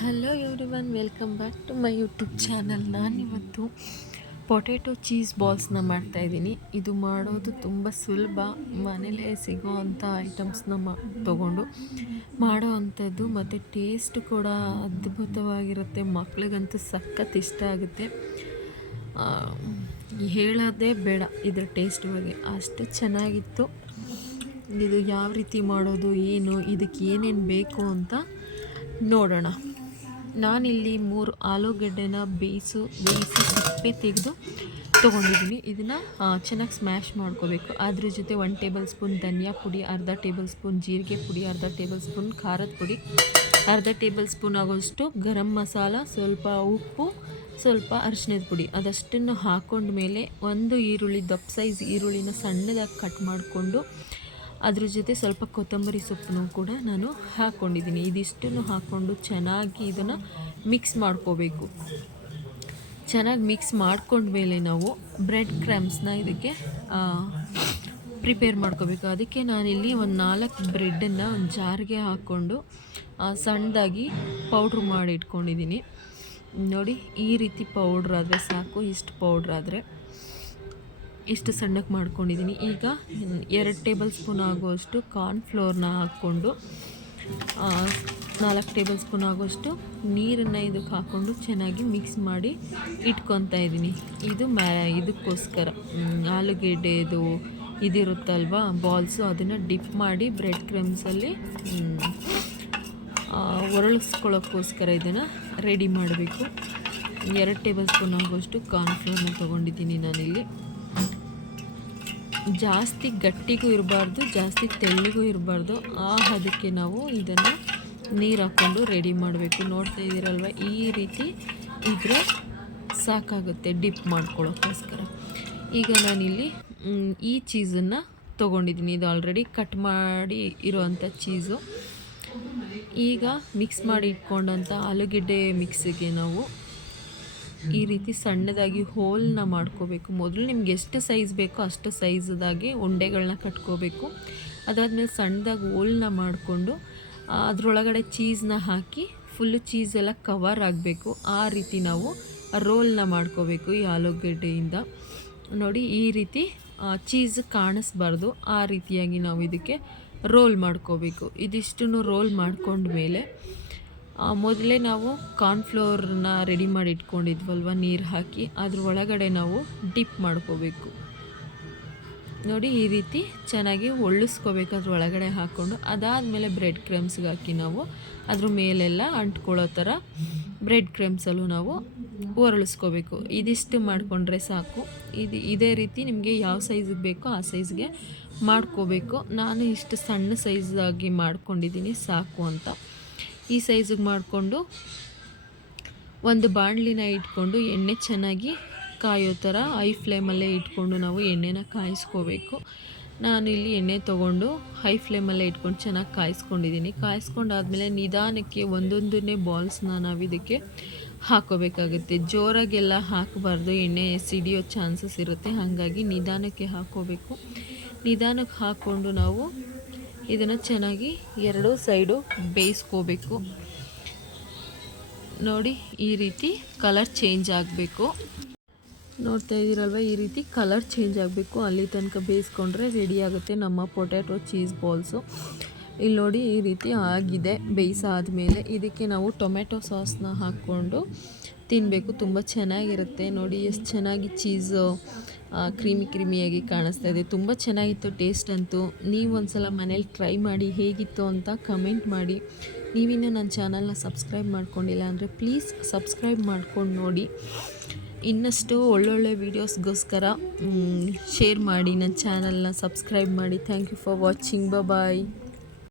Hello everyone, welcome back to my YouTube channel. ನಾನಿವತ್ತು potato cheese ಬಾಲ್ಸ್ನ ಮಾಡ್ತಾಯಿದ್ದೀನಿ. ಇದು ಮಾಡೋದು ತುಂಬ ಸುಲಭ. ಮನೇಲೇ ಸಿಗೋವಂಥ ಐಟಮ್ಸ್ನ ತೊಗೊಂಡು ಮಾಡೋ ಅಂಥದ್ದು, ಮತ್ತು ಟೇಸ್ಟ್ ಕೂಡ ಅದ್ಭುತವಾಗಿರುತ್ತೆ. ಮಕ್ಳಿಗಂತೂ ಸಖತ್ ಇಷ್ಟ ಆಗುತ್ತೆ. ಹೇಳೋದೇ ಬೇಡ ಇದರ ಟೇಸ್ಟ್ ಬಗ್ಗೆ, ಅಷ್ಟು ಚೆನ್ನಾಗಿತ್ತು. ಇದು ಯಾವ ರೀತಿ ಮಾಡೋದು, ಏನು, ಇದಕ್ಕೆ ಏನೇನು ಬೇಕು ಅಂತ ನೋಡೋಣ. ನಾನಿಲ್ಲಿ 3 ಆಲೂಗಡ್ಡೆನ ಬೇಯಿಸಿ ಸಿಪ್ಪೆ ತೆಗೆದು ತೊಗೊಂಡಿದ್ದೀನಿ. ಇದನ್ನು ಚೆನ್ನಾಗಿ ಸ್ಮ್ಯಾಶ್ ಮಾಡ್ಕೋಬೇಕು. ಅದ್ರ ಜೊತೆ 1 ಟೇಬಲ್ ಸ್ಪೂನ್ ಧನಿಯಾ ಪುಡಿ, ಅರ್ಧ ಟೇಬಲ್ ಸ್ಪೂನ್ ಜೀರಿಗೆ ಪುಡಿ, ಅರ್ಧ ಟೇಬಲ್ ಸ್ಪೂನ್ ಖಾರದ ಪುಡಿ, ಅರ್ಧ ಟೇಬಲ್ ಸ್ಪೂನ್ ಆಗೋಷ್ಟು ಗರಂ ಮಸಾಲ, ಸ್ವಲ್ಪ ಉಪ್ಪು, ಸ್ವಲ್ಪ ಅರಿಶಿಣದ ಪುಡಿ, ಅದಷ್ಟನ್ನು ಹಾಕೊಂಡ್ಮೇಲೆ ಒಂದು ಈರುಳ್ಳಿ, ದಪ್ಪ ಸೈಜ್ ಈರುಳ್ಳಿನ ಸಣ್ಣದಾಗಿ ಕಟ್ ಮಾಡಿಕೊಂಡು ಅದ್ರ ಜೊತೆ ಸ್ವಲ್ಪ ಕೊತ್ತಂಬರಿ ಸೊಪ್ಪನ್ನು ಕೂಡ ನಾನು ಹಾಕ್ಕೊಂಡಿದ್ದೀನಿ. ಇದಿಷ್ಟನ್ನು ಹಾಕ್ಕೊಂಡು ಚೆನ್ನಾಗಿ ಇದನ್ನು ಮಿಕ್ಸ್ ಮಾಡ್ಕೋಬೇಕು. ಚೆನ್ನಾಗಿ ಮಿಕ್ಸ್ ಮಾಡ್ಕೊಂಡ್ಮೇಲೆ ನಾವು ಬ್ರೆಡ್ ಕ್ರಮ್ಸ್ನ ಇದಕ್ಕೆ ಪ್ರಿಪೇರ್ ಮಾಡ್ಕೋಬೇಕು. ಅದಕ್ಕೆ ನಾನಿಲ್ಲಿ ಒಂದು 4 ಬ್ರೆಡ್ಡನ್ನು ಒಂದು ಜಾರ್ಗೆ ಹಾಕ್ಕೊಂಡು ಸಣ್ಣದಾಗಿ ಪೌಡ್ರ್ ಮಾಡಿ ಇಟ್ಕೊಂಡಿದ್ದೀನಿ. ನೋಡಿ, ಈ ರೀತಿ ಪೌಡ್ರಾದರೆ ಸಾಕು. ಇಷ್ಟು ಪೌಡ್ರಾದರೆ ಇಷ್ಟು ಸಣ್ಣಕ್ಕೆ ಮಾಡ್ಕೊಂಡಿದ್ದೀನಿ. ಈಗ 2 ಟೇಬಲ್ ಸ್ಪೂನ್ ಆಗುವಷ್ಟು ಕಾರ್ನ್ಫ್ಲೋರ್ನ ಹಾಕ್ಕೊಂಡು 4 ಟೇಬಲ್ ಸ್ಪೂನ್ ಆಗುವಷ್ಟು ನೀರನ್ನು ಇದಕ್ಕೆ ಹಾಕ್ಕೊಂಡು ಚೆನ್ನಾಗಿ ಮಿಕ್ಸ್ ಮಾಡಿ ಇಟ್ಕೊತಾ ಇದ್ದೀನಿ. ಇದು ಇದಕ್ಕೋಸ್ಕರ ಆಲೂಗೆಡ್ಡೆದು ಇದಿರುತ್ತಲ್ವ ಬಾಲ್ಸು, ಅದನ್ನು ಡಿಪ್ ಮಾಡಿ ಬ್ರೆಡ್ ಕ್ರಮ್ಸಲ್ಲಿ ಒರಳಿಸ್ಕೊಳ್ಳೋಕ್ಕೋಸ್ಕರ ಇದನ್ನು ರೆಡಿ ಮಾಡಬೇಕು. 2 ಟೇಬಲ್ ಸ್ಪೂನ್ ಆಗುವಷ್ಟು ಕಾರ್ನ್ಫ್ಲೋರ್ನ ತೊಗೊಂಡಿದ್ದೀನಿ ನಾನಿಲ್ಲಿ. ಜಾಸ್ತಿ ಗಟ್ಟಿಗೂ ಇರಬಾರ್ದು, ಜಾಸ್ತಿ ತೆಳ್ಳಗೂ ಇರಬಾರ್ದು. ಅದಕ್ಕೆ ನಾವು ಇದನ್ನು ನೀರು ಹಾಕ್ಕೊಂಡು ರೆಡಿ ಮಾಡಬೇಕು. ನೋಡ್ತಾ ಇದ್ದೀರಲ್ವ, ಈ ರೀತಿ ಇದ್ರೆ ಸಾಕಾಗುತ್ತೆ ಡಿಪ್ ಮಾಡ್ಕೊಳ್ಳೋಕ್ಕೋಸ್ಕರ. ಈಗ ನಾನಿಲ್ಲಿ ಈ ಚೀಸನ್ನು ತೊಗೊಂಡಿದ್ದೀನಿ. ಇದು ಆಲ್ರೆಡಿ ಕಟ್ ಮಾಡಿ ಇರೋವಂಥ ಚೀಸು. ಈಗ ಮಿಕ್ಸ್ ಮಾಡಿ ಇಟ್ಕೊಂಡಂಥ ಆಲೂಗೆಡ್ಡೆ ಮಿಕ್ಸಿಗೆ ನಾವು ಈ ರೀತಿ ಸಣ್ಣದಾಗಿ ಹೋಲ್ನ ಮಾಡ್ಕೋಬೇಕು. ಮೊದಲು ನಿಮ್ಗೆ ಎಷ್ಟು ಸೈಜ್ ಬೇಕೋ ಅಷ್ಟು ಸೈಜ್ದಾಗಿ ಉಂಡೆಗಳನ್ನ ಕಟ್ಕೋಬೇಕು. ಅದಾದಮೇಲೆ ಸಣ್ಣದಾಗಿ ಹೋಲ್ನ ಮಾಡಿಕೊಂಡು ಅದರೊಳಗಡೆ ಚೀಸ್ನ ಹಾಕಿ ಫುಲ್ಲು ಚೀಸೆಲ್ಲ ಕವರ್ ಆಗಬೇಕು. ಆ ರೀತಿ ನಾವು ರೋಲ್ನ ಮಾಡ್ಕೋಬೇಕು ಈ ಆಲೂಗೆಡ್ಡೆಯಿಂದ. ನೋಡಿ, ಈ ರೀತಿ ಚೀಸ್ ಕಾಣಿಸ್ಬಾರ್ದು, ಆ ರೀತಿಯಾಗಿ ನಾವು ಇದಕ್ಕೆ ರೋಲ್ ಮಾಡ್ಕೋಬೇಕು. ಇದಿಷ್ಟನ್ನು ರೋಲ್ ಮಾಡ್ಕೊಂಡ್ಮೇಲೆ ಮೊದಲೇ ನಾವು ಕಾರ್ನ್ಫ್ಲೋರ್ನ ರೆಡಿ ಮಾಡಿ ಇಟ್ಕೊಂಡಿದ್ವಲ್ವ ನೀರು ಹಾಕಿ, ಅದ್ರ ಒಳಗಡೆ ನಾವು ಡಿಪ್ ಮಾಡ್ಕೋಬೇಕು. ನೋಡಿ, ಈ ರೀತಿ ಚೆನ್ನಾಗಿ ಒಳ್ಳಿಸ್ಕೋಬೇಕು ಅದ್ರ ಒಳಗಡೆ ಹಾಕ್ಕೊಂಡು. ಅದಾದಮೇಲೆ ಬ್ರೆಡ್ ಕ್ರಮ್ಸ್ಗೆ ಹಾಕಿ ನಾವು ಅದ್ರ ಮೇಲೆಲ್ಲ ಅಂಟ್ಕೊಳ್ಳೋ ಥರ ಬ್ರೆಡ್ ಕ್ರಮ್ಸಲ್ಲೂ ನಾವು ಒರಳಿಸ್ಕೋಬೇಕು. ಇದಿಷ್ಟು ಮಾಡಿಕೊಂಡ್ರೆ ಸಾಕು. ಇದೇ ರೀತಿ ನಿಮಗೆ ಯಾವ ಸೈಜಿಗೆ ಬೇಕೋ ಆ ಸೈಜ್ಗೆ ಮಾಡ್ಕೋಬೇಕು. ನಾನು ಇಷ್ಟು ಸಣ್ಣ ಸೈಜಾಗಿ ಮಾಡ್ಕೊಂಡಿದ್ದೀನಿ ಸಾಕು ಅಂತ. ಈ ಸೈಜಿಗೆ ಮಾಡಿಕೊಂಡು ಒಂದು ಬಾಣಲಿನ ಇಟ್ಕೊಂಡು ಎಣ್ಣೆ ಚೆನ್ನಾಗಿ ಕಾಯೋ ಥರ ಹೈ ಫ್ಲೇಮಲ್ಲೇ ಇಟ್ಕೊಂಡು ನಾವು ಎಣ್ಣೆನ ಕಾಯಿಸ್ಕೋಬೇಕು. ನಾನು ಇಲ್ಲಿ ಎಣ್ಣೆ ತೊಗೊಂಡು ಹೈ ಫ್ಲೇಮಲ್ಲೇ ಇಟ್ಕೊಂಡು ಚೆನ್ನಾಗಿ ಕಾಯಿಸ್ಕೊಂಡಿದ್ದೀನಿ. ಕಾಯಿಸ್ಕೊಂಡಾದ್ಮೇಲೆ ನಿಧಾನಕ್ಕೆ ಒಂದೊಂದನ್ನೇ ಬಾಲ್ಸ್ನ ನಾವು ಇದಕ್ಕೆ ಹಾಕೋಬೇಕಾಗುತ್ತೆ. ಜೋರಾಗೆಲ್ಲ ಹಾಕಬಾರ್ದು, ಎಣ್ಣೆ ಸಿಡಿಯೋ ಚಾನ್ಸಸ್ ಇರುತ್ತೆ. ಹಾಗಾಗಿ ನಿಧಾನಕ್ಕೆ ಹಾಕೋಬೇಕು. ನಿಧಾನಕ್ಕೆ ಹಾಕ್ಕೊಂಡು ನಾವು ಇದನ್ನು ಚೆನ್ನಾಗಿ 2 ಸೈಡು ಬೇಯಿಸ್ಕೋಬೇಕು. ನೋಡಿ, ಈ ರೀತಿ ಕಲರ್ ಚೇಂಜ್ ಆಗಬೇಕು. ನೋಡ್ತಾ ಇದ್ದೀರಲ್ವ, ಈ ರೀತಿ ಕಲರ್ ಚೇಂಜ್ ಆಗಬೇಕು. ಅಲ್ಲಿ ತನಕ ಬೇಯಿಸ್ಕೊಂಡ್ರೆ ರೆಡಿ ಆಗುತ್ತೆ ನಮ್ಮ ಪೊಟ್ಯಾಟೊ ಚೀಸ್ ಬಾಲ್ಸು. ಇಲ್ಲಿ ನೋಡಿ, ಈ ರೀತಿ ಆಗಿದೆ. ಬೇಯಿಸಾದ್ಮೇಲೆ ಇದಕ್ಕೆ ನಾವು ಟೊಮೆಟೊ ಸಾಸ್ನ ಹಾಕ್ಕೊಂಡು ತಿನ್ನಬೇಕು. ತುಂಬ ಚೆನ್ನಾಗಿರುತ್ತೆ. ನೋಡಿ ಎಷ್ಟು ಚೆನ್ನಾಗಿ ಚೀಸು ಕ್ರೀಮಿಯಾಗಿ ಕಾಣಿಸ್ತಾ ಇದೆ. ತುಂಬ ಚೆನ್ನಾಗಿತ್ತು ಟೇಸ್ಟ್ ಅಂತೂ. ನೀವು ಒಂದ್ಸಲ ಮನೇಲಿ ಟ್ರೈ ಮಾಡಿ ಹೇಗಿತ್ತು ಅಂತ ಕಮೆಂಟ್ ಮಾಡಿ. ನೀವಿನ್ನೂ ನನ್ನ ಚಾನಲ್ನ ಸಬ್ಸ್ಕ್ರೈಬ್ ಮಾಡ್ಕೊಂಡಿಲ್ಲ ಅಂದರೆ ಪ್ಲೀಸ್ ಸಬ್ಸ್ಕ್ರೈಬ್ ಮಾಡ್ಕೊಂಡು ನೋಡಿ. ಇನ್ನಷ್ಟು ಒಳ್ಳೊಳ್ಳೆ ವೀಡಿಯೋಸ್ಗೋಸ್ಕರ ಶೇರ್ ಮಾಡಿ, ನನ್ನ ಚಾನಲ್ನ ಸಬ್ಸ್ಕ್ರೈಬ್ ಮಾಡಿ. Thank you for watching. Bye.